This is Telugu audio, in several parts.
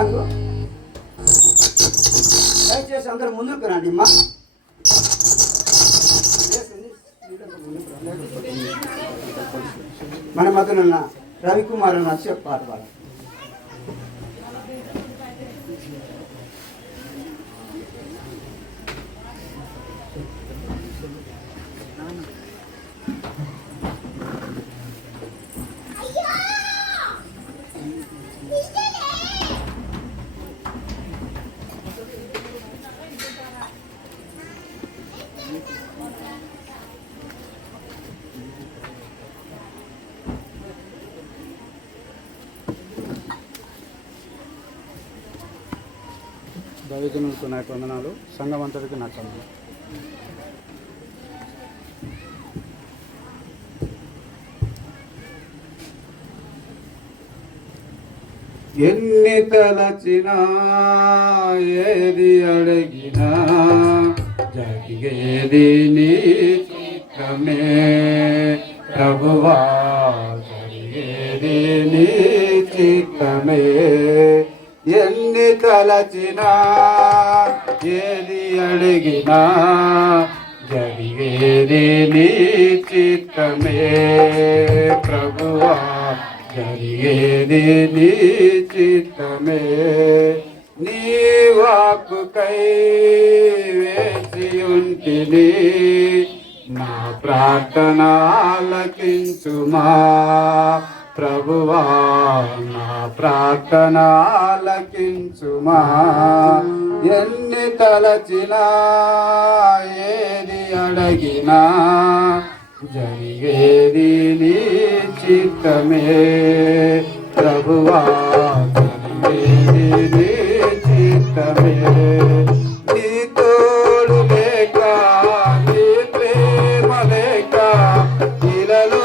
సాంగ్ దయచేసి అందరూ ముందుకు రండి అమ్మా. మన మధ్యనున్న రవికుమార్ నచ్చే పాట పాడు. దైవజనులకు నా వందనాలు. సంఘమంతటికి నా వందనాలు. ఎన్ని తలచినా ఏది అడిగినా జరిగేది నీ చిత్తమే ప్రభువా, జరిగేది నీ చిత్తమే. ఎన్ని తలచినా ఏది అడిగినా జరిగేది నీ చిత్తమే ప్రభువా, జరిగేది నీ చిత్తమే. నీ వాక్కుకై వేచి ఉంటిని, నా ప్రార్థన ఆలకించుమా ప్రభువా, నా ప్రార్థన ఆలకించుమా. ఎన్ని తలచినా ఏది అడిగినా జరిగేది నీ చిత్తమే ప్రభువా, జరిగేది నీ చిత్తమే. నీ తోడు లేక నీ ప్రేమ లేక ఇలలో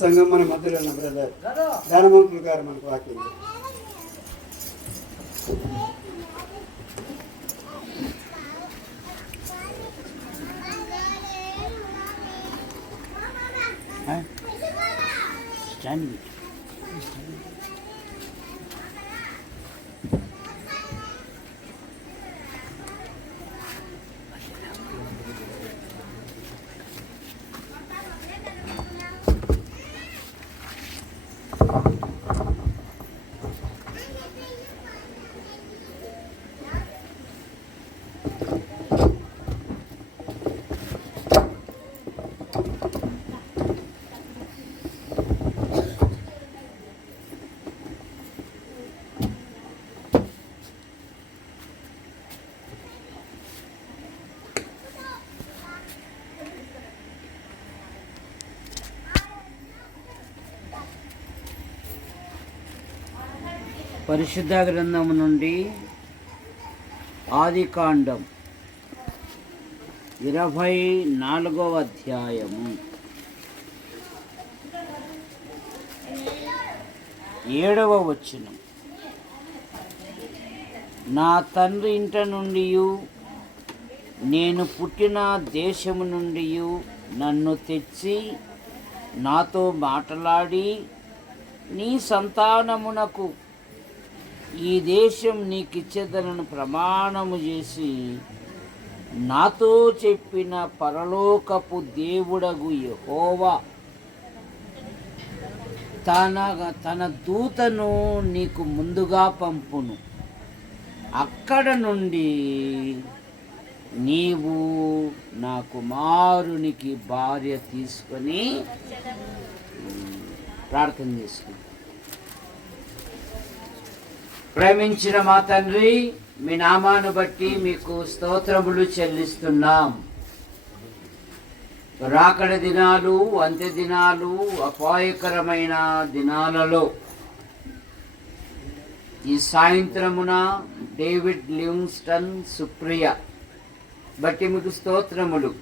సంఘం మన మధ్యలో ఉన్న బ్రదర్ ధనవంతులు గారు మనకు వాక్యం. పరిశుద్ధ గ్రంథము నుండి ఆదికాండం 24వ అధ్యాయము 7వ వచనం. నా తండ్రి ఇంట నుండి నేను పుట్టిన దేశము నుండి నన్ను తెచ్చి నాతో మాట్లాడి నీ సంతానమునకు ఈ దేశం నీకిచ్చేదనను ప్రమాణము చేసి నాతో చెప్పిన పరలోకపు దేవుడగు యెహోవా తన దూతను నీకు ముందుగా పంపును. అక్కడ నుండి నీవు నా కుమారునికి భార్య తీసుకొని ప్రార్థన చేసుకుని. ప్రేమించిన మా తండ్రి, మీ నామాను బట్టి మీకు స్తోత్రములు చెల్లిస్తున్నాం. రాకడ దినాలు, అంత్య దినాలు, అపాయకరమైన దినాలలో ఈ సాయంత్రమున డేవిడ్ లివింగ్స్టన్ సుప్రియ బట్టి మీకు స్తోత్రములు.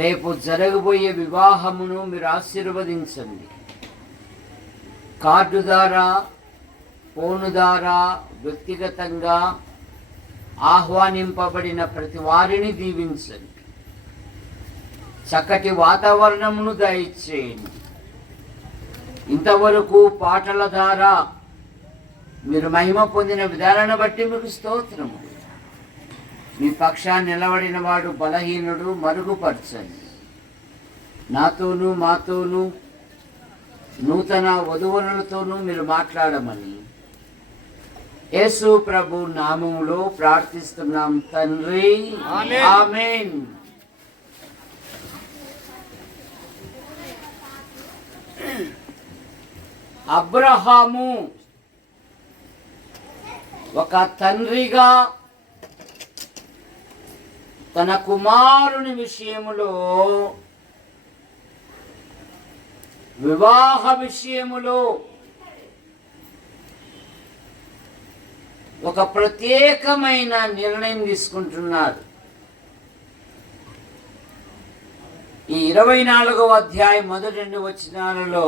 రేపు జరగబోయే వివాహమును మీరు ఆశీర్వదించండి. కార్డు ద్వారా, ఫోను ద్వారా, వ్యక్తిగతంగా ఆహ్వానింపబడిన ప్రతి వారిని దీవించండి. చక్కటి వాతావరణమును దయచేయండి. ఇంతవరకు పాటల ద్వారా మీరు మహిమ పొందిన విధానాన్ని బట్టి మీకు స్తోత్రము. మీ పక్షాన్ని నిలబడిన వాడు బలహీనుడు, మరుగుపరచండి. నాతోనూ మాతోనూ నూతన వధువరులతోనూ మీరు మాట్లాడమని యేసు ప్రభు నామములో ప్రార్థిస్తున్నాం తండ్రి, ఆమేన్. అబ్రహాము ఒక తండ్రిగా తన కుమారుని విషయములో, వివాహ విషయములో ఒక ప్రత్యేకమైన నిర్ణయం తీసుకుంటున్నాడు. ఈ 24వ అధ్యాయం మొదటి 2 వచనాలలో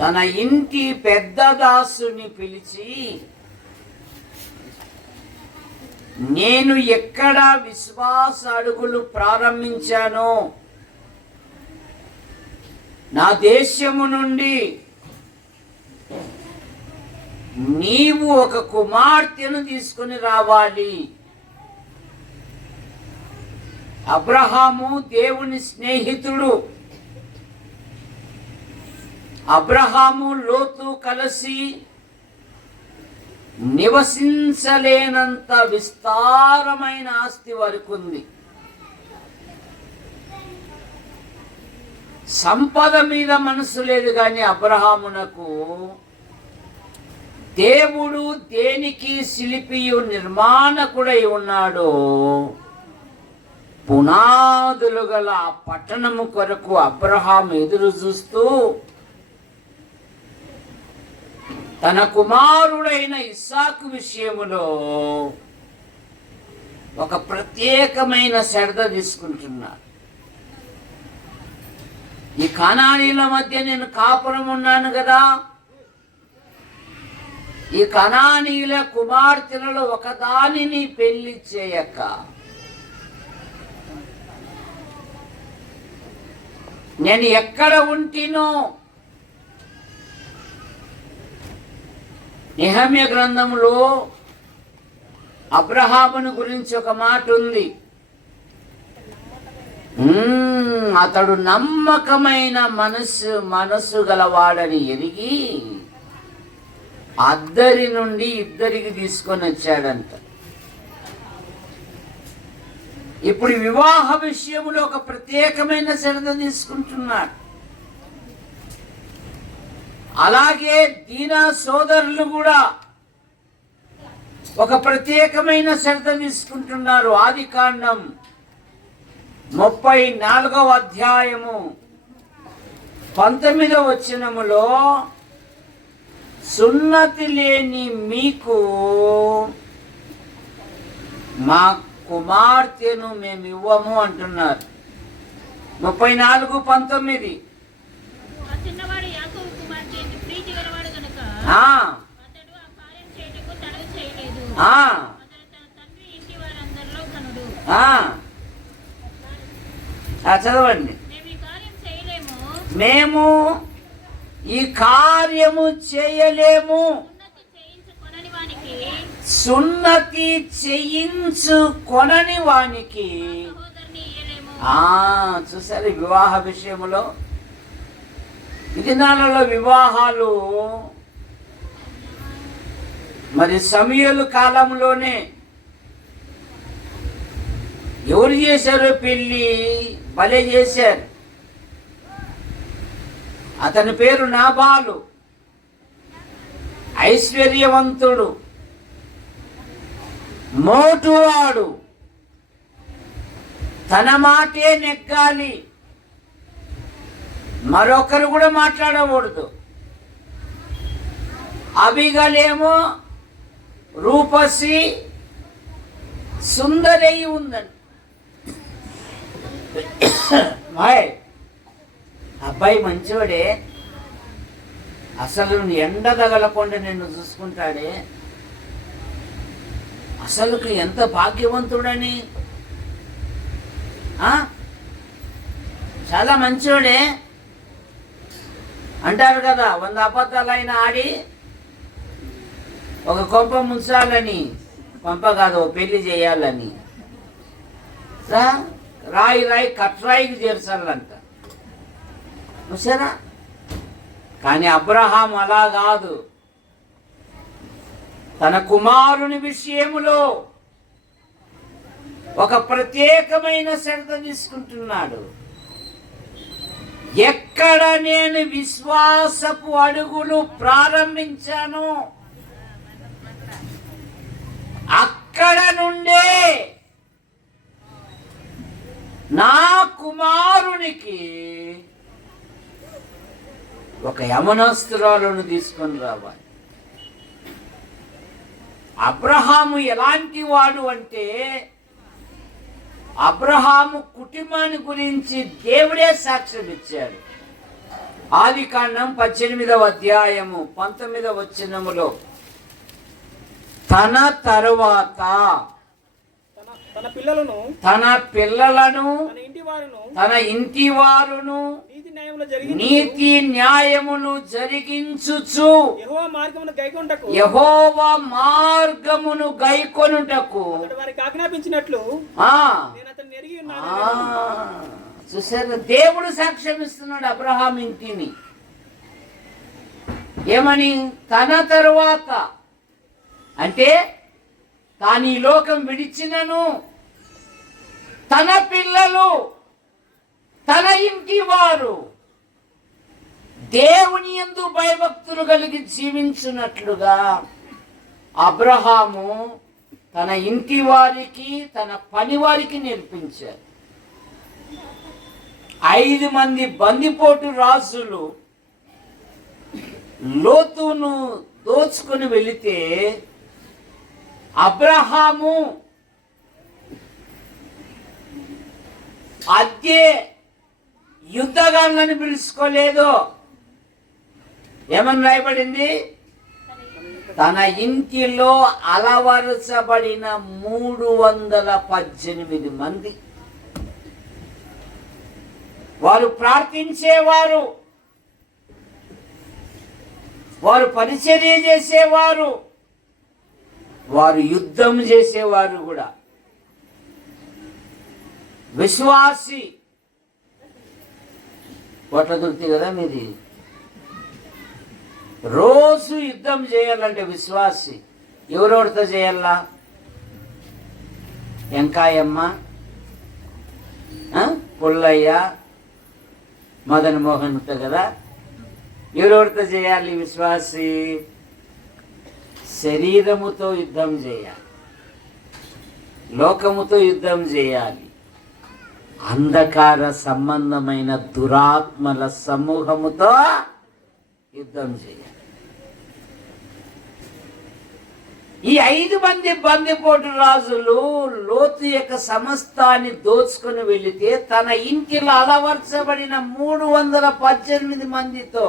తన ఇంటి పెద్ద దాసుని పిలిచి, నేను ఎక్కడ విశ్వాస అడుగులు ప్రారంభించానో నా దేశము నుండి నీవు ఒక కుమార్తెను తీసుకుని రావాలి. అబ్రహాము దేవుని స్నేహితుడు. అబ్రహాము లోతు కలిసి నివసించలేనంత విస్తారమైన ఆస్తి వారికి ఉంది. సంపద మీద మనసు లేదు, కానీ అబ్రహామునకు దేవుడు దేనికి శిల్పియు నిర్మాణకుడై ఉన్నాడో పునాదులు గల ఆ పట్టణము కొరకు అబ్రహాము ఎదురు చూస్తూ తన కుమారుడైన ఇస్సాకు విషయములో ఒక ప్రత్యేకమైన శ్రద్ధ తీసుకుంటున్నాడు. ఈ కనానీయుల మధ్య నేను కాపురం ఉన్నాను కదా, ఈ కనానీయుల కుమార్తెలలో ఒకదానిని పెళ్లి చేయక నేను ఎక్కడ ఉంటినో. నెహెమ్యా గ్రంథంలో అబ్రహామును గురించి ఒక మాట ఉంది. అతడు నమ్మకమైన మనస్సు గలవాడని ఎరిగి అద్దరి నుండి ఇద్దరికి తీసుకొని వచ్చాడంట. ఇప్పుడు వివాహ విషయంలో ఒక ప్రత్యేకమైన శ్రద్ధ తీసుకుంటున్నాడు. అలాగే దీనా సోదరులు కూడా ఒక ప్రత్యేకమైన శ్రద్ధ తీసుకుంటున్నారు. ఆదికాండం 34వ అధ్యాయము 19వ వచనములో సున్నతి లేని మీకు మా కుమార్తెను మేము ఇవ్వము అంటున్నారు. 34:19. చదవండి. మేము ఈ కార్యము చేయలేము, సున్నతి చేయించుకొనని వానికి. చూసారు వివాహ విషయంలో ఈ దినాలలో వివాహాలు మరి సమూయేలు కాలంలోనే ఎవరు చేశారో పెళ్ళి భలే చేశారు. అతని పేరు నాబాలు, ఐశ్వర్యవంతుడు, మోటువాడు, తన మాటే నెగ్గాలి, మరొకరు కూడా మాట్లాడకూడదు. అబిగలేమో రూపసి సుందరై ఉందండి. అబ్బాయి మంచివాడే, అసలు ఎండ తగలకుండా నిన్ను చూసుకుంటాడే, అసలుకి ఎంత భాగ్యవంతుడని, చాలా మంచివాడే అంటారు కదా. 100 అబద్ధాలైనా ఆడి ఒక కొంప ముంచాలని, కొంప కాదు పెళ్లి చేయాలని, రాయి కట్రాయికి చేర్చాలంట. చూసారా? కానీ అబ్రహాం అలా కాదు. తన కుమారుని విషయములో ఒక ప్రత్యేకమైన శ్రద్ధ తీసుకుంటున్నాడు. ఎక్కడ నేను విశ్వాసపు అడుగులు ప్రారంభించాను అక్కడ నుండే నా కుమారునికి ఒక యమనస్తురాలను తీసుకొని రావాలి. అబ్రహాము ఎలాంటి వాడు అంటే, అబ్రహాము కుటుంబాన్ని గురించి దేవుడే సాక్ష్యం ఇచ్చాడు. ఆదికాండం 18వ అధ్యాయము 19వ వచనములో తన తరువాత తన పిల్లలను తన ఇంటి వారును నీతి న్యాయములు జరిగించుచు యెహోవా మార్గమును గైకొనుటకు ఆజ్ఞాపించినట్లు చూసారు, దేవుడు సాక్ష్యం ఇస్తున్నాడు అబ్రహాం ఇంటిని. ఏమని? తన తరువాత అంటే తాను ఈ లోకం విడిచినను తన పిల్లలు తన ఇంటి వారు దేవుని యందు భయభక్తులు కలిగి జీవించున్నట్లుగా అబ్రహాము తన ఇంటి వారికి తన పని వారికి నేర్పించారు. 5 మంది బందిపోటు రాజులు లోతును దోచుకొని వెళితే అబ్రహాము అద్దె యుద్ధగాళ్ళని పిలుచుకోలేదు. ఏమని రాయబడింది? తన ఇంటిలో అలవరచబడిన 318 మంది. వారు ప్రార్థించేవారు, వారు పరిచర్య చేసేవారు, వారు యుద్ధం చేసేవారు కూడా. విశ్వాసి కోట్ల దొరుకుతాయి కదా మీది. రోజు యుద్ధం చేయాలంటే విశ్వాసి ఎవరెవరితో చేయాలా? వెంకాయమ్మ, పుల్లయ్య, మదన్ మోహన్తో కదా. ఎవరెవరితో చేయాలి విశ్వాసి? శరీరముతో యుద్ధం చేయాలి, లోకముతో యుద్ధం చేయాలి, అంధకార సంబంధమైన దురాత్మల సమూహముతో యుద్ధం చేయాలి. ఈ 5 మంది బందిపోటు రాజులు లోతు యొక్క సమస్తాన్ని దోచుకొని వెళితే తన ఇంటిలో అలవర్చబడిన 318 మందితో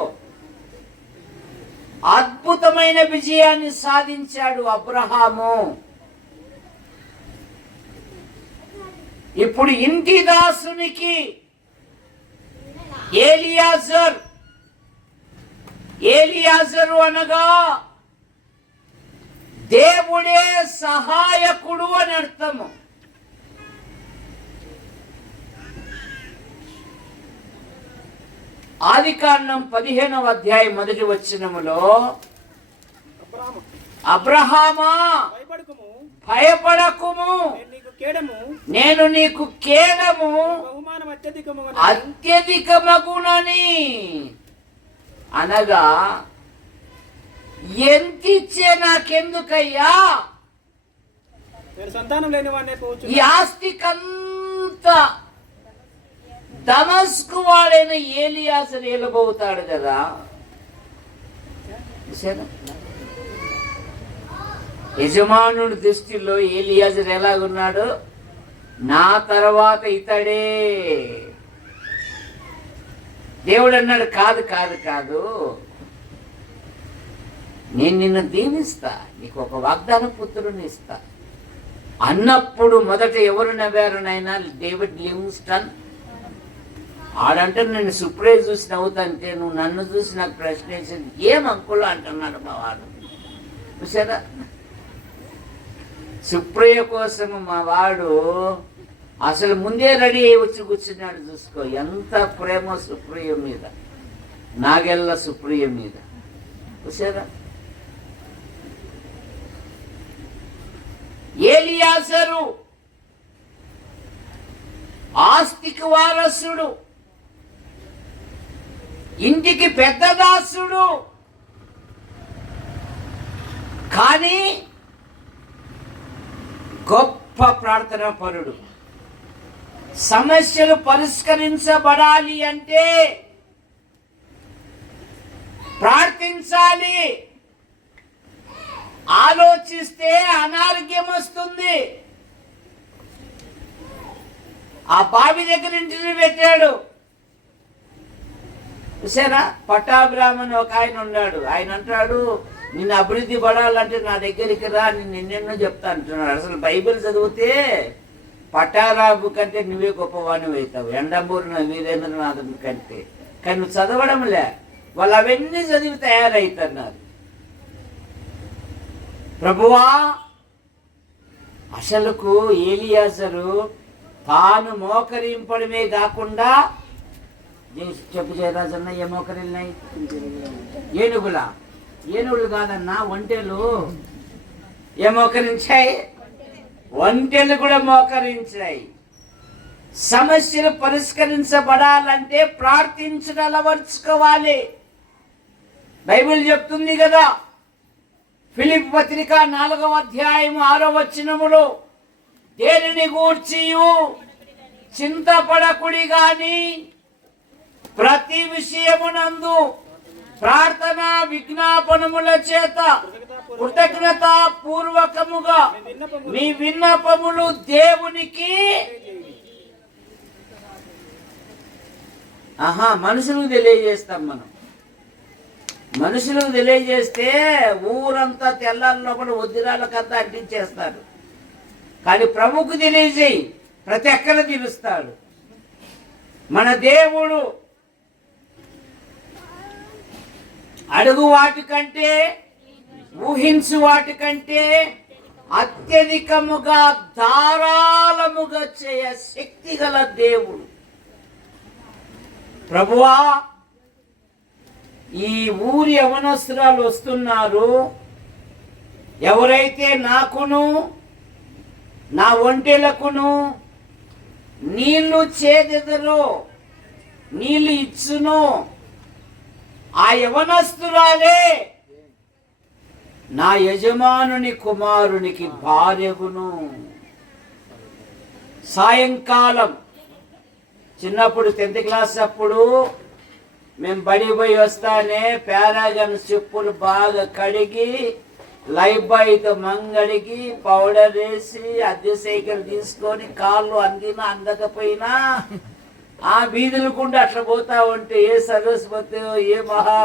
అద్భుతమైన విజయాన్ని సాధించాడు అబ్రహాము. ఇప్పుడు ఇంటి దాసునికి ఏలియాజరు అనగా దేవుడే సహాయకుడు అని అర్థము. ఆదికాండం 15వ అధ్యాయం 1వ వచనములో అబ్రహామా భయపడకుము, నేను నీకు కేడము అత్యధికమగునని అనగా, ఎంతిచ్చే నాకెందుకయ్యా, ఈ ఆస్తికంతా దమస్కు వాడైన ఏలియాజరు ఏలబోతాడు కదా. యజమానుడి దృష్టిలో ఏలియాజరు ఎలాగున్నాడు? నా తర్వాత ఇతడే. దేవుడు అన్నాడు, కాదు కాదు కాదు, నేను నిన్ను దీవిస్తా, నీకు ఒక వాగ్దాన పుత్రుని ఇస్తా అన్నప్పుడు మొదట ఎవరు నవ్వారు నాయన? David Livingstone. ఆడంటే నేను సుప్రయ్య చూసి నవ్వుతాంటే నువ్వు నన్ను చూసి నాకు ప్రశ్న వేసింది, ఏం అంకులు అంటున్నాడు మా వాడు. చూసారా, సుప్రయ్య కోసం మా వాడు అసలు ముందే రెడీ అయ్యి వచ్చి కూర్చున్నాడు. చూసుకో ఎంత ప్రేమ సుప్రియ మీద, నాగెల్ల సుప్రియ మీద. చూసారా, ఏలియాజరు ఆస్తికి వారసుడు, ఇంటికి పెద్ద దాసుడు, కానీ గొప్ప ప్రార్థన పరుడు. సమస్యలు పరిష్కరించబడాలి అంటే ప్రార్థించాలి. ఆలోచిస్తే అనారోగ్యం వస్తుంది. ఆ బావి దగ్గర ఇంటిని పెట్టాడు. చూసారా, పట్టాభిరామన్ ఒక ఆయన ఉన్నాడు. ఆయన అంటాడు, నిన్ను అభివృద్ధి పడాలంటే నా దగ్గరికి రా, నేను ఎన్నెన్నో చెప్తా అంటున్నాడు. అసలు బైబిల్ చదివితే పట్టారాబు కంటే నువ్వే గొప్పవాణి అవుతావు, ఎండమూరిన వీరేంద్రనాథం కంటే. కానీ నువ్వు చదవడంలే, వాళ్ళు అవన్నీ చదివి తయారవుతున్నారు. ప్రభువా, అసలుకు ఏలియాజరు తాను మోకరింపడమే కాకుండా, చెప్పు జయరాజన్న, ఏ మోకరిల్నాయి? ఏనుగులు కాదన్నా, ఒంటెలు. ఏ మోకరించాయి? ఒంటెలు కూడా మోకరించాయి. సమస్యలు పరిష్కరించబడాలంటే ప్రార్థించడం అలవర్చుకోవాలి. బైబిల్ చెప్తుంది కదా, ఫిలిప్పీ పత్రిక 4వ అధ్యాయం 6వ వచనములో, దేనిని గూర్చియు చింతపడకుడి గాని ప్రతి విషయమునందు ప్రార్థన విజ్ఞాపనముల చేత కృతజ్ఞత పూర్వకముగా మీ విన్నపములు దేవునికి మనుషులకు తెలియజేస్తాం మనం. మనుషులకు తెలియజేస్తే ఊరంతా తెల్లారి లోపల వద్దిరాలకంతా అంటించేస్తారు. కానీ ప్రభువుకు తెలియజేయి, ప్రతి ఒక్కరు తెలుస్తాడు. మన దేవుడు అడుగు వాటికంటే, ఊహించు వాటికంటే అత్యధికముగా ధారాళముగా చేయ శక్తి గల దేవుడు. ప్రభువా, ఈ ఊరి యవనస్తురాలు వస్తున్నారు, ఎవరైతే నాకును నా ఒంటెలకును నీళ్లు చేదెదరో, నీళ్లు ఇచ్చును, ఆ యవనస్తురాలే నా యజమానుని కుమారునికి భార్యగును. సాయంకాలం చిన్నప్పుడు 10th క్లాస్ అప్పుడు మేము బడి పోయి వస్తానే పారాగన్ చెప్పులు బాగా కడిగి లైఫ్ బాయ్తో మంగడికి పౌడర్ వేసి అద్దె సైకిల్ తీసుకొని కాళ్ళు అందినా అందకపోయినా ఆ వీధులకుండా అట్లా పోతా ఉంటే ఏ సరస్వతి ఏ మహా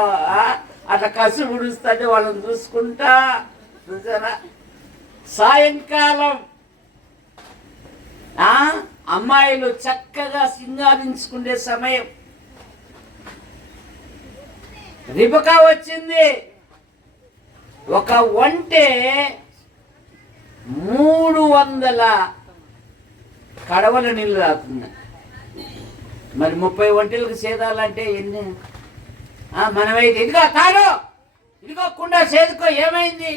అట్లా కసి ఉడుస్తుంటే వాళ్ళని చూసుకుంటా చూసారా. సాయంకాలం అమ్మాయిలు చక్కగా సింగారించుకునే సమయం. రిబకా వచ్చింది. ఒక ఒంటె 300 కడవల నీళ్ళు తాగుతుంది. మరి 30 ఒంటెలకు సేదాలంటే ఎన్ని? మనమైతే ఇదిగో తాడు, ఇదిగో కుండా సేదుకో, ఏమైంది?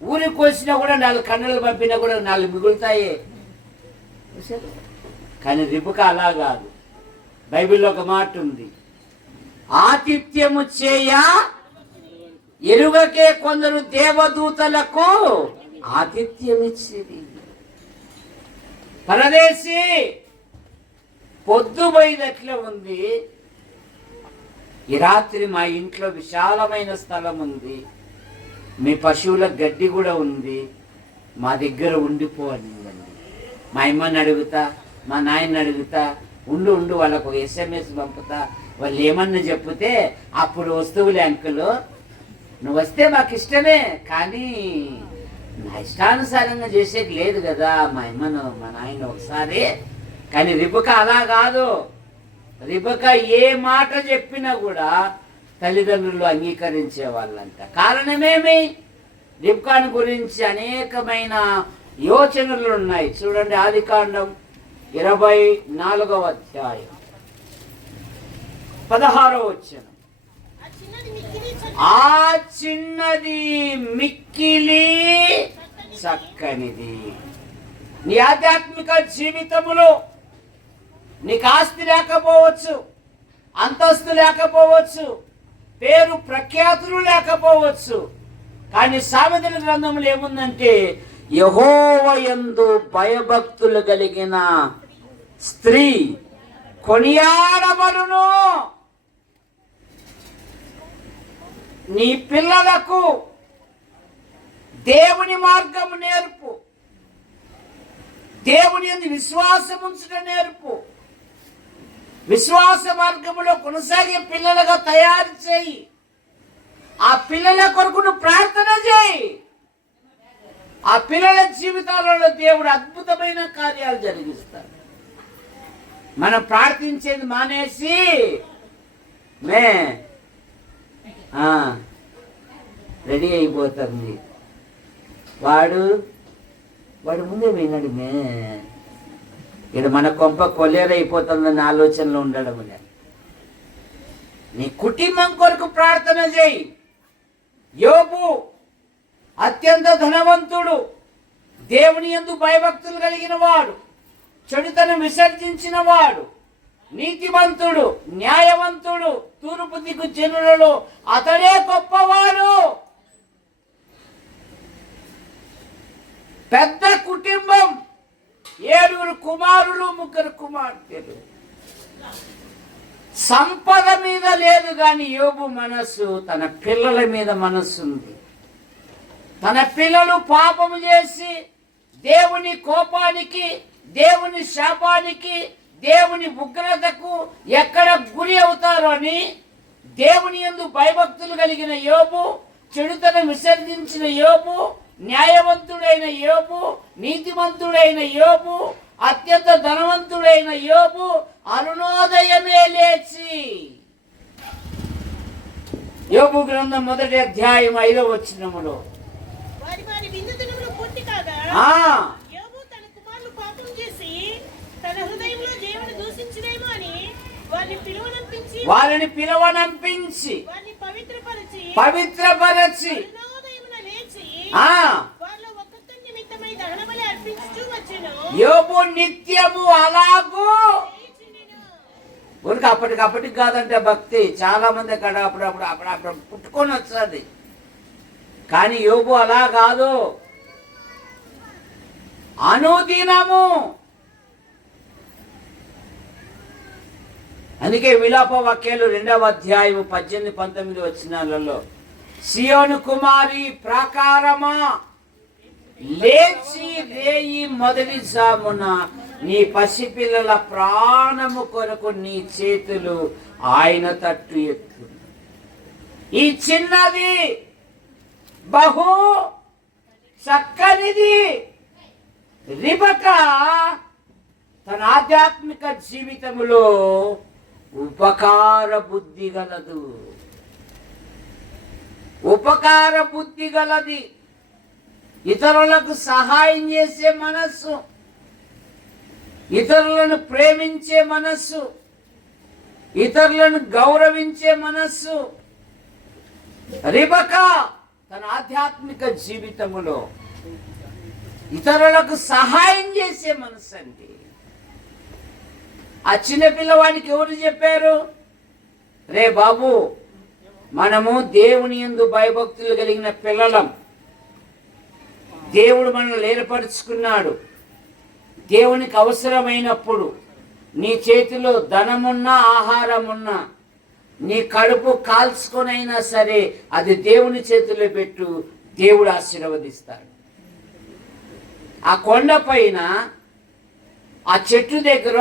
ఊరికి వచ్చినా కూడా 4 కన్నులు పంపినా కూడా 4 మిగులుతాయి. కానీ రిబకా అలా కాదు. బైబిల్లో ఒక మాట ఉంది, ఆతిథ్యము చేయ ఎరుగకే కొందరు దేవదూతలకు ఆతిథ్యం ఇచ్చేది. పరదేశి పొద్దుపోయినట్లే ఉంది. ఈ రాత్రి మా ఇంట్లో విశాలమైన స్థలం ఉంది, మీ పశువుల గడ్డి కూడా ఉంది, మా దగ్గర ఉండిపోనివ్వండి. మా అమ్మని అడుగుతా, మా నాయన్ని అడుగుతా, ఉండు వాళ్ళకు ఒక SMS పంపుతా, వాళ్ళు ఏమన్నా చెప్తే అప్పుడు వస్తువులే అంకులు, నువ్వు వస్తే మాకు ఇష్టమే, కానీ నా ఇష్టానుసారంగా చేసేది లేదు కదా మా అమ్మను మా నాయన ఒకసారి. కానీ రిబకా అలా కాదు. రిబకా ఏ మాట చెప్పినా కూడా తల్లిదండ్రులు అంగీకరించే వాళ్ళంట. కారణమేమి? రిబకాని గురించి అనేకమైన యోచనలు ఉన్నాయి. చూడండి, ఆదికాండం 24వ అధ్యాయం 16వ వచనం. ఆ చిన్నది మిక్కిలి చక్కనిది. నీ ఆధ్యాత్మిక జీవితములో నీకు ఆస్తి లేకపోవచ్చు, అంతస్తు లేకపోవచ్చు, పేరు ప్రఖ్యాతులు లేకపోవచ్చు, కానీ సామెతల గ్రంథంలో ఏముందంటే యెహోవా యందు భయభక్తులు కలిగిన స్త్రీ కొనియాడబడును. నీ పిల్లలకు దేవుని మార్గము నేర్పు, దేవుని యందు విశ్వాసం ఉంచడం నేర్పు, విశ్వాస మార్గములో కొనసాగే పిల్లలుగా తయారు చేయి. ఆ పిల్లల కొరకు నువ్వు ప్రార్థన చేయి. ఆ పిల్లల జీవితాలలో దేవుడు అద్భుతమైన కార్యాలు జరిగిస్తాడు. మనం ప్రార్థించేది మానేసి రెడీ అయిపోతుంది. వాడు ముందే విన్నాడు ఇక్కడ మన కొంప కొల్లేరైపోతుందన్న ఆలోచనలో ఉండడం. నీ కుటుంబం కొరకు ప్రార్థన చేయి. యోబు అత్యంత ధనవంతుడు, దేవుని యందు భయభక్తులు కలిగిన వాడు, చెడుతనం విసర్జించిన వాడు, నీతివంతుడు, న్యాయవంతుడు, తూర్పు దిక్కు జనులలో అతడే గొప్పవాడు. పెద్ద కుటుంబం, 7 కుమారులు, 3 కుమార్తెలు. సంపద మీద లేదు కానీ యోబు మనస్సు తన పిల్లల మీద మనస్సు ఉంది. తన పిల్లలు పాపము చేసి దేవుని కోపానికి, దేవుని శాపానికి దేవుని ఉగ్రతకు ఎక్కడ గురి అవుతారో అని దేవుని యందు భయభక్తులు కలిగిన యోబు, చెడుతనం విసర్జించిన యోబు, న్యాయవంతుడైన యోబు, నీతిమంతుడైన యోబు, అత్యంత ధనవంతుడైన యోబు అరుణోదయమే లేచి, యోబు గ్రంథం 1వ అధ్యాయం 5వ వచనములో వారి వారి విందు దినములు పూర్తి కాగా యోబు తన కుమారులు పాపం చేసి తన హృదయంలో దేవుని దూషించినేమో అని వారిని పిలువనంపించి వారిని పవిత్రపరచి అరుణోదయమున లేచి ఆ వారిలో ఒక్కొక్క నిమిత్తమై దహనబలి అర్పించుచూ వచ్చెను. యోబు నిత్యము అలాగూ లేచినెను. ఊరికి అప్పటికప్పటికి కాదంటే భక్తి, చాలా మంది అక్కడ అప్పుడప్పుడు పుట్టుకొని వస్తుంది. కానీ యోబు అలా కాదు, అనుదినము. అందుకే విలాప వాక్యాలు 2వ అధ్యాయం 18-19 వచనాలలో, సియోను కుమారి ప్రాకారమా లేచి రేయి మొదటి జామున నీ పసిపిల్లల ప్రాణము కొరకు నీ చేతులు ఆయన తట్టు ఎత్తు. ఈ చిన్నది బహు చక్కనిది రిబకా తన ఆధ్యాత్మిక జీవితములో ఉపకార బుద్ధి గలదు. ఉపకార బుద్ధి గలది. ఇతరులకు సహాయం చేసే మనస్సు, ఇతరులను ప్రేమించే మనస్సు, ఇతరులను గౌరవించే మనస్సు రిబకా తన ఆధ్యాత్మిక జీవితములో ఇతరులకు సహాయం చేసే మనస్సు అండి. ఆ చిన్న పిల్లవాడికి ఎవరు చెప్పారు, రే బాబు మనము దేవుని యందు భయభక్తులు కలిగిన పిల్లలం, దేవుడు మనల్ని ఏర్పరచుకున్నాడు. దేవునికి అవసరమైనప్పుడు నీ చేతిలో ధనమున్నా ఆహారమున్నా నీ కడుపు కాల్చుకొనైనా సరే అది దేవుని చేతిలో పెట్టు, దేవుడు ఆశీర్వదిస్తాడు. ఆ కొండ పైన ఆ చెట్టు దగ్గర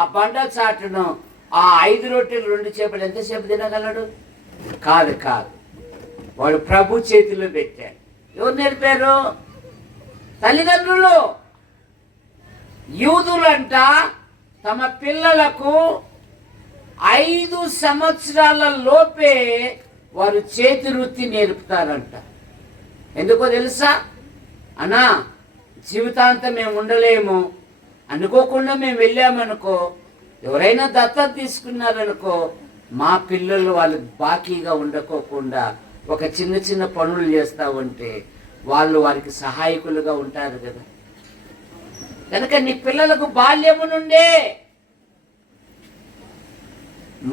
ఆ బండ చాటును ఆ 5 రొట్టెలు 2 చేపలు ఎంతసేపు తినగలడు? కాదు, వాడు ప్రభు చేతిలో పెట్టాడు. ఎవరు నేర్పారు? తల్లిదండ్రులు. యూదులంట తమ పిల్లలకు 5 సంవత్సరాల లోపే వారు చేతి వృత్తి నేర్పుతారంట. ఎందుకో తెలుసా? అన్నా జీవితాంతం మేము ఉండలేము, అనుకోకుండా మేము వెళ్ళామనుకో, ఎవరైనా దత్తత తీసుకున్నారనుకో, మా పిల్లలు వాళ్ళు బాకీగా ఉండకోకుండా ఒక చిన్న పనులు చేస్తూ ఉంటే వాళ్ళు వారికి సహాయకులుగా ఉంటారు కదా. కనుక నీ పిల్లలకు బాల్యము నుండే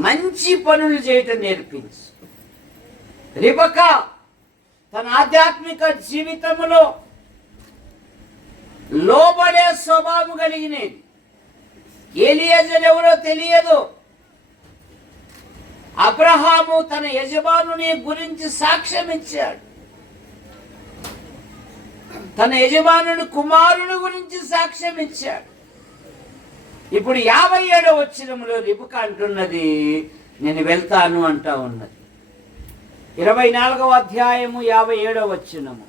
మంచి పనులు చేయటం నేర్పించు. రిబకా తన ఆధ్యాత్మిక జీవితంలో లోబడే స్వభావం కలిగినది. ఎలియజరు ఎవరో తెలియదు. అబ్రహాము తన యజమానుని గురించి సాక్ష్యం ఇచ్చాడు. తన యజమానుని కుమారుని గురించి సాక్ష్యం ఇచ్చాడు. ఇప్పుడు 57వ వచనంలో రిబకా అంటున్నది, నేను వెళ్తాను అంటా ఉన్నది. 24వ అధ్యాయము 57వ వచనము.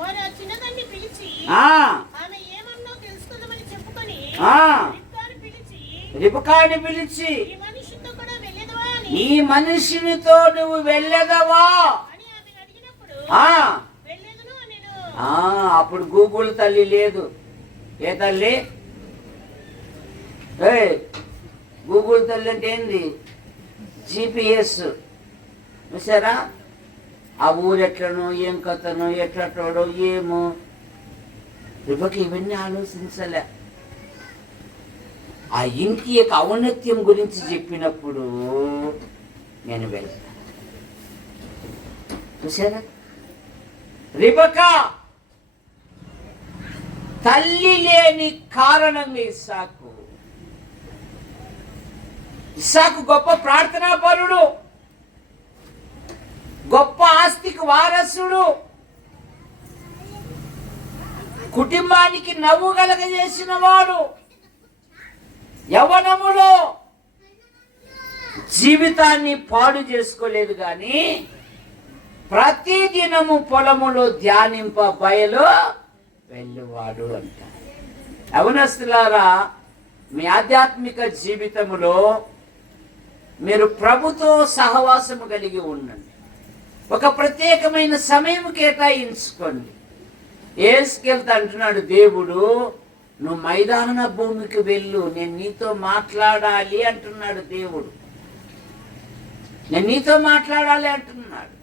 వారు ఆ చిన్నదాన్ని పిలిచి ఆమె ఏమన్నో తెలుసుకుందామని చెప్పుకొని రిబకాని పిలిచి ఈ మనిషితో కూడా వెళ్ళేదవా అని, ఈ మనిషినితో నువ్వు వెళ్ళేదవా అని ఆమె అడిగినప్పుడు వెళ్ళేదను నేను. అప్పుడు గూగుల్ తల్లి లేదు. ఏ తల్లి? గూగుల్ తల్లి అంటే ఏంది? GPS చూసారా? ఆ ఊరు ఎట్లనో ఏం కథనో ఎట్లటోడో ఏమో. రిబకా ఇవన్నీ ఆలోచించలే. ఆ ఇంటి యొక్క ఔన్నత్యం గురించి చెప్పినప్పుడు నేను వెళ్తాను. చూసారా? రిబకా తల్లి లేని కారణంగా ఇస్సాకు గొప్ప ప్రార్థనా పరుడు, గొప్ప ఆస్తికి వారసుడు. కుటుంబానికి నవ్వు కలగజేసిన వాడు. యవ్వనములో జీవితాన్ని పాడు చేసుకోలేదు కానీ ప్రతి దినము పొలములో ధ్యానింప బయలు వెళ్ళువాడు అంట. యవనస్తులారా, మీ ఆధ్యాత్మిక జీవితములో మీరు ప్రభుతో సహవాసము కలిగి ఉండండి. ఒక ప్రత్యేకమైన సమయం కేటాయించుకోండి. ఏసుకెళ్తా అంటున్నాడు దేవుడు, నువ్వు మైదాన భూమికి వెళ్ళు, నేను నీతో మాట్లాడాలి అంటున్నాడు దేవుడు. నేను నీతో మాట్లాడాలి అంటున్నాడు.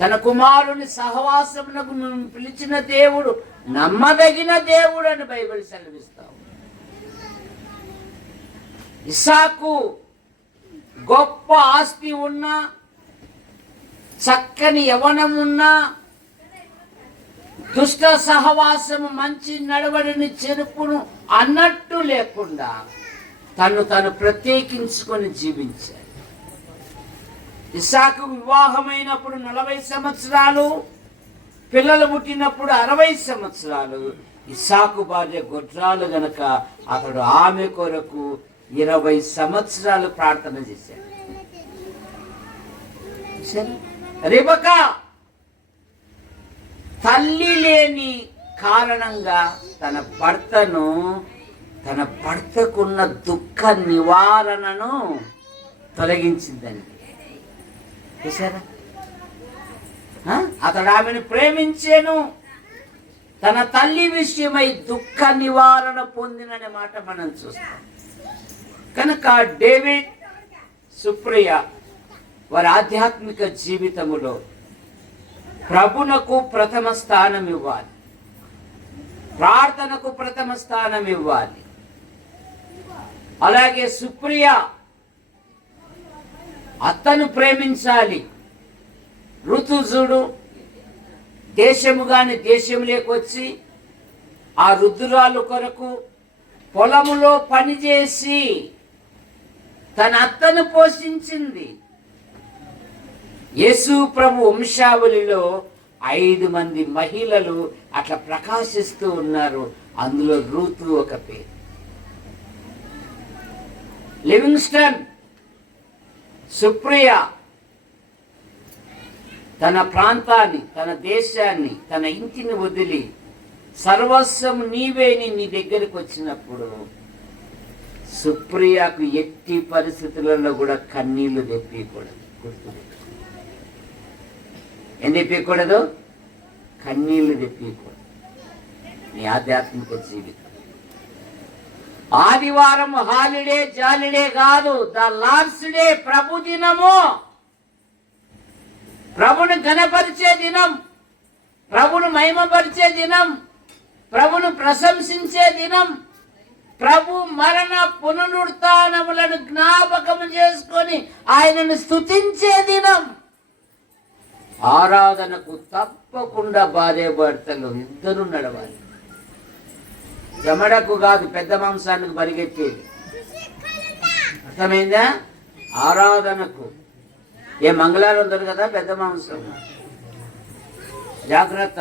తన కుమారుని సహవాసమునకు పిలిచిన దేవుడు నమ్మదగిన దేవుడు అని బైబిల్ సెలవిస్తావు. ఇస్సాకు గొప్ప ఆస్తి ఉన్నా, చక్కని యవ్వనం ఉన్నా, దుష్ట సహవాసము మంచి నడవడిని చెరుపును అన్నట్టు లేకుండా తను ప్రత్యేకించుకొని జీవించాడు. ఇస్సాకు వివాహమైనప్పుడు 40 సంవత్సరాలు, పిల్లలు పుట్టినప్పుడు 60 సంవత్సరాలు. ఇస్సాకు భార్య గొడ్రాలు గనక అతడు ఆమె కొరకు 20 సంవత్సరాలు ప్రార్థన చేశాడు. రెబెకా తల్లి లేని కారణంగా తన భర్తకున్న దుఃఖ నివారణను తొలగించిందండి. చూసారా? అతడు ఆమెను ప్రేమించేను, తన తల్లి విషయమై దుఃఖ నివారణ పొందిననే మాట మనం చూస్తాం. కనుక డేవిడ్, సుప్రియ వారి ఆధ్యాత్మిక జీవితములో ప్రభునకు ప్రథమ స్థానం ఇవ్వాలి, ప్రార్థనకు ప్రథమ స్థానం ఇవ్వాలి. అలాగే సుప్రియ అత్తను ప్రేమించాలి. ఋతుజుడు దేశము గాని దేశంలోకి వచ్చి ఆ రుద్రాలు కొరకు పొలములో పనిచేసి తన అత్తను పోషించింది. యేసు ప్రభు వంశావళిలో 5 మంది మహిళలు అట్లా ప్రకాశిస్తూ ఉన్నారు. అందులో రూతు ఒక పేరు. లివింగ్స్టన్, సుప్రియ తన ప్రాంతాన్ని, తన దేశాన్ని, తన ఇంటిని వదిలి సర్వస్వం నీవేని నీ దగ్గరికి వచ్చినప్పుడు సుప్రియకు ఎట్టి పరిస్థితులలో కూడా కన్నీళ్లు తెప్పకూడదు. ఏం తెప్పకూడదు? కన్నీళ్లు తెప్పకూడదు. నీ ఆధ్యాత్మిక జీవితం ఆదివారం హాలిడే జాలిడే కాదు, ద లార్డ్స్ డే, ప్రభు దినము, ప్రభును ఘనపరిచే దినం, ప్రభును మహిమపరిచే దినం, ప్రభును ప్రశంసించే దినం, ప్రభు మరణ పునరుత్థానములను జ్ఞాపకం చేసుకొని ఆయనను స్తుతించే దినం. ఆరాధనకు తప్పకుండా భార్య భర్తలు ఇద్దరు నడవాలి. జమడకు కాదు, పెద్ద మాంసానికి పరిగెత్తేది. అర్థమైందా? ఆరాధనకు. ఏ మంగళవారం ఉంటుంది కదా పెద్ద మాంసం, జాగ్రత్త.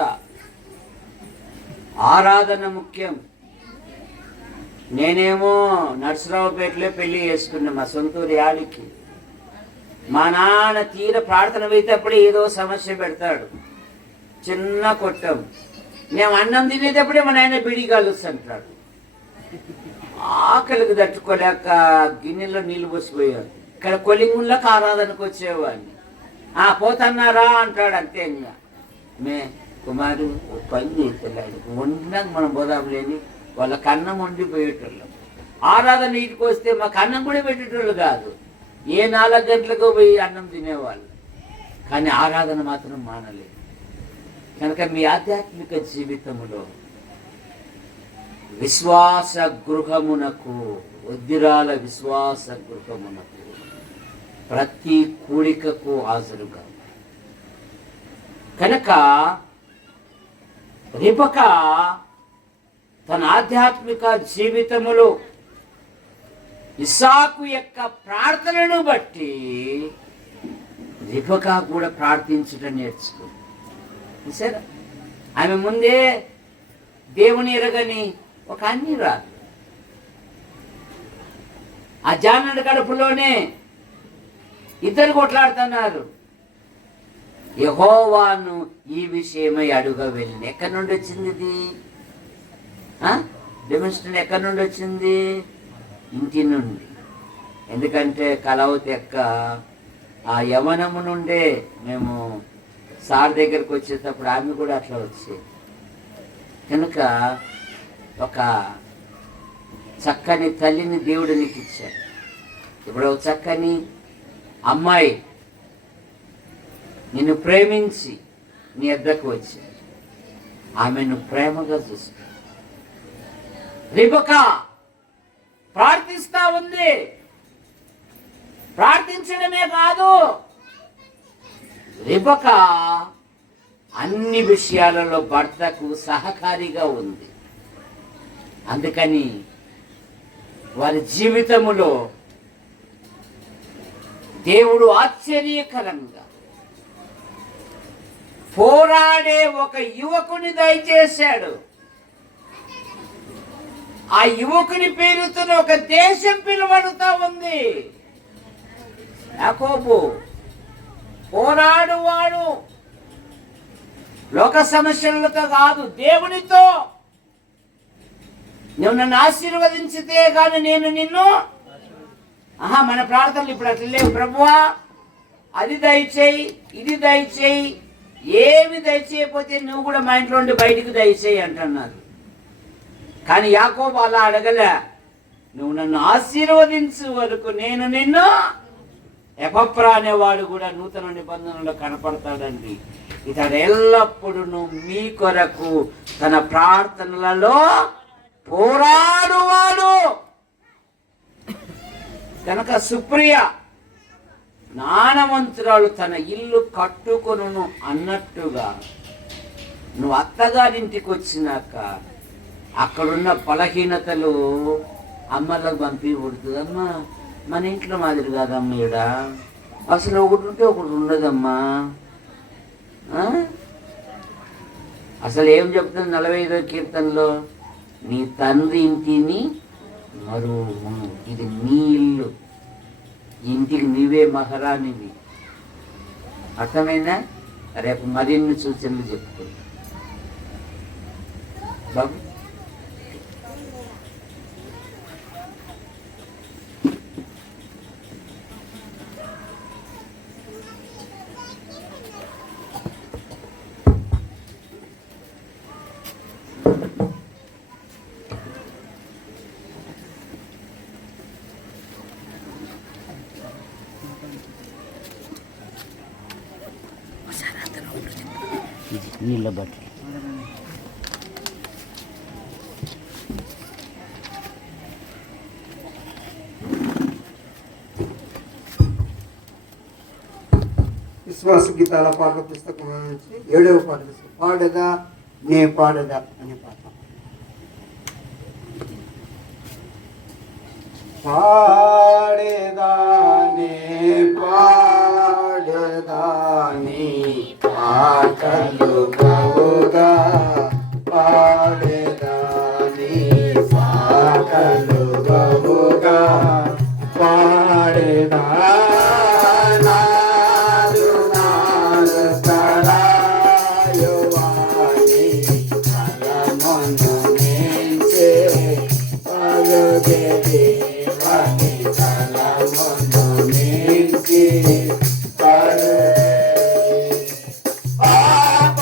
ఆరాధన ముఖ్యం. నేనేమో నర్సరావుపేటలో పెళ్లి చేసుకున్నా మా సొంతూరి ఆడికి. మా నాన్న తీర ప్రార్థన పోయేటప్పుడే ఏదో సమస్య పెడతాడు, చిన్న కొట్టం. మేము అన్నం తినేటప్పుడే మా నాయన బిడి కలుస్తుంటాడు. ఆకలికి తట్టుకోలేక గిన్నెలో నీళ్ళు పోసిపోయాడు. ఇక్కడ కొలింగుళ్ళకి ఆరాధనకు వచ్చేవాడిని. పోతున్నారా అంటాడు. అంతే. ఇంకా మే కుమారు పని చేస్తలేడు, వండినాక మనం పోదాం లేని వాళ్ళకి అన్నం వండిపోయేటోళ్ళం. ఆరాధన ఇంటికి వస్తే మాకు అన్నం కూడా పెట్టేటోళ్ళు కాదు. ఏ 4 గంటలకు పోయి అన్నం తినేవాళ్ళు. కానీ ఆరాధన మాత్రం మానలేదు. కనుక మీ ఆధ్యాత్మిక జీవితంలో విశ్వాస గృహమునకు, ఉద్దిరాల విశ్వాస గృహమునకు ప్రతి కూడికకు హాజరుగా. కనుక రెబెకా తన ఆధ్యాత్మిక జీవితములో ఇస్సాకు యొక్క ప్రార్థనను బట్టి రెబెకా కూడా ప్రార్థించడం నేర్చుకుంది. సరే, ఆమె ముందే దేవుని ఎరగని ఒక అన్యురాలు. ఆ జానుడి కడుపులోనే ఇద్దరు కొట్లాడుతున్నారు. యెహోవాను ఈ విషయమై అడుగ వెళ్ళింది. ఎక్కడి నుండి వచ్చింది ఇది? డెమిస్ట్రేషన్ ఎక్కడి నుండి వచ్చింది? ఇంటి నుండి. ఎందుకంటే కలవతి యొక్క ఆ యవనము నుండే మేము సార్ దగ్గరకు వచ్చేటప్పుడు ఆమె కూడా అట్లా వచ్చేది. కనుక ఒక చక్కని తల్లిని దేవుడు నీకు ఇచ్చాడు. ఇప్పుడు ఒక చక్కని అమ్మాయి నిన్ను ప్రేమించి నీ వద్దకు వచ్చింది. ఆమెను ప్రేమగా చూసుకో. రిబకా ప్రార్థిస్తా ఉంది. ప్రార్థించడమే కాదు, రిబకా అన్ని విషయాలలో భర్తకు సహకారిగా ఉంది. అందుకని వారి జీవితములో దేవుడు ఆశ్చర్యకరంగా పోరాడే ఒక యువకుని దయచేశాడు. ఆ యువకుని పేరుతో ఒక దేశం పిలువడుతూ ఉంది. యాకోబు పోరాడువాడు లోక సమస్యలతో కాదు, దేవునితో. నువ్వు నన్ను ఆశీర్వదించితే కానీ నేను నిన్ను మన ప్రార్థనలు ఇప్పుడు అట్లా లేవు. ప్రభువా అది దయచేయి, ఇది దయచేయి, ఏమి దయచేయకపోతే నువ్వు కూడా మా ఇంట్లో ఉండి బయటికి దయచేయి అంటున్నారు. కానీ యాకోబు అలా అడగలే. నువ్వు నన్ను ఆశీర్వదించు వరకు నేను నిన్ను. ఎపఫ్రా అనేవాడు కూడా నూతన నిబంధనలో కనపడతాడండి. ఇతడు ఎల్లప్పుడూ మీ కొరకు తన ప్రార్థనలలో పోరాడువాడు. కనుక సుప్రియ జ్ఞానవంతురాలు తన ఇల్లు కట్టుకొను అన్నట్టుగా నువ్వు అత్తగారింటికి వచ్చినాక అక్కడున్న బలహీనతలు అమ్మలకు పంపించకూడదు. అమ్మా మన ఇంట్లో మాదిరి కాదమ్మా, ఈడ అసలు ఒకటి ఉంటే ఒకటి ఉండదమ్మా. అసలు ఏం చెప్తుంది 45వ కీర్తనలో? నీ తండ్రి ఇంటిని మరువు, ఇది నీ ఇల్లు, ఇంటికి నీవే మహారాణివి. అర్థమైనా? రేపు మరిన్ని సూచనలు చెప్తాను బాబు. నీళ్ళ బట్టి విశ్వాస గీతాల పాటల పుస్తకం నుంచి 7వ పాట, పాడదా నే పాడదా అనే పాట. పాడేదా నే పాడేదా నీ పాటలు గౌగా, పాడేదా నీ పాటలు గౌగా, పాడేదా నాదు నాదు తరాయువాని కలమను నించే పలుగే దేవని కలమను నించి పలుగే పాప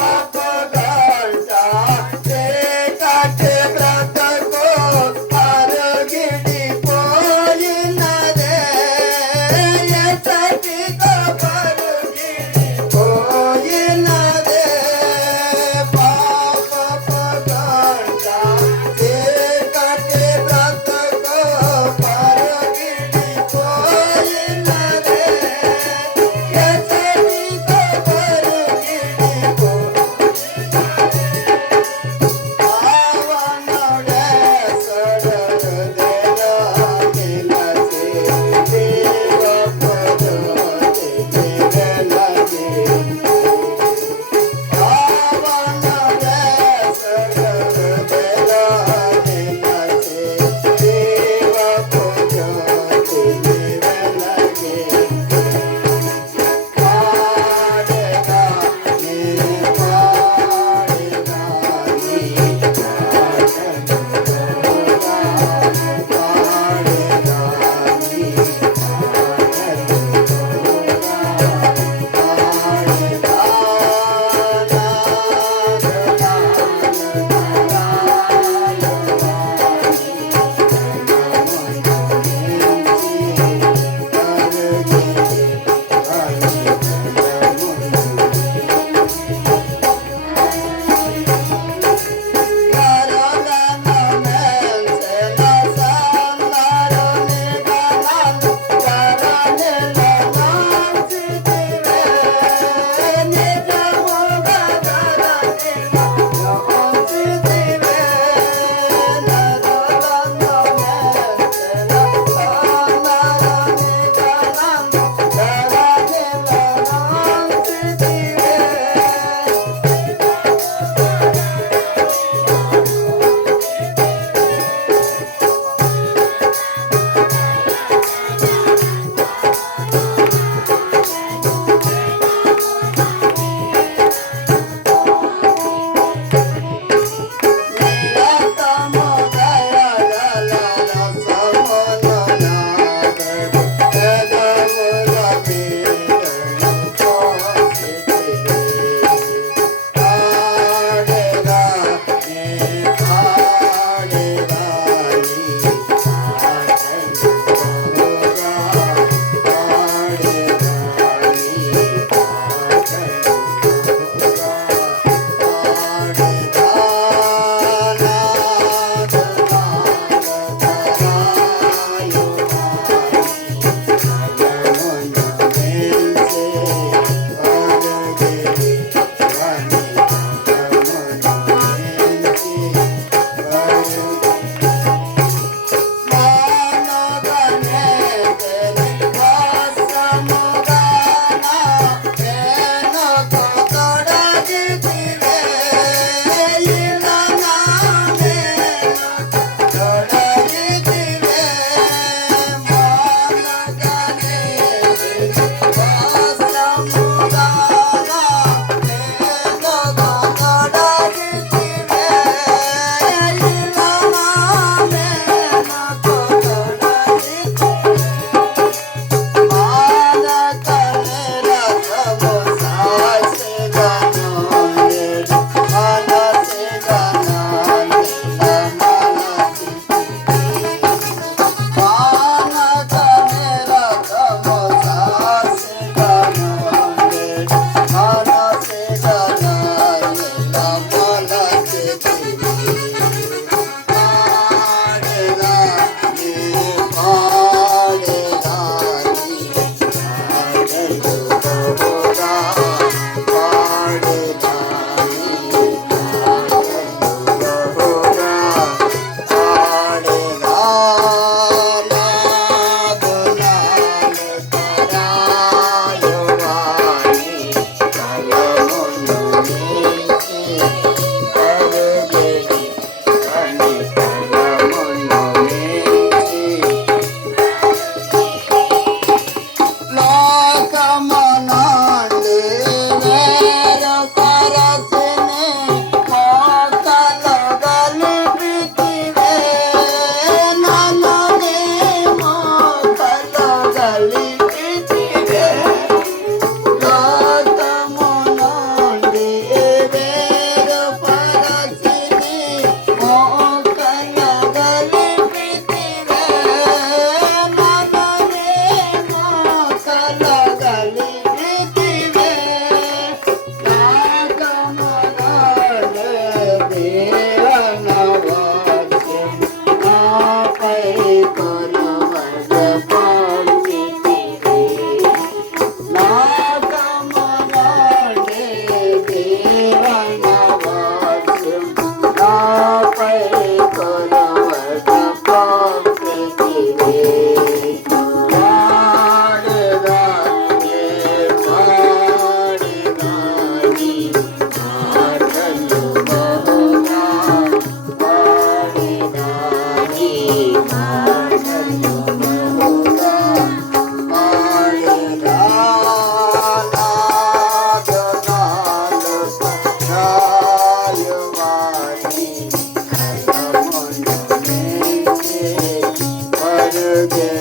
దే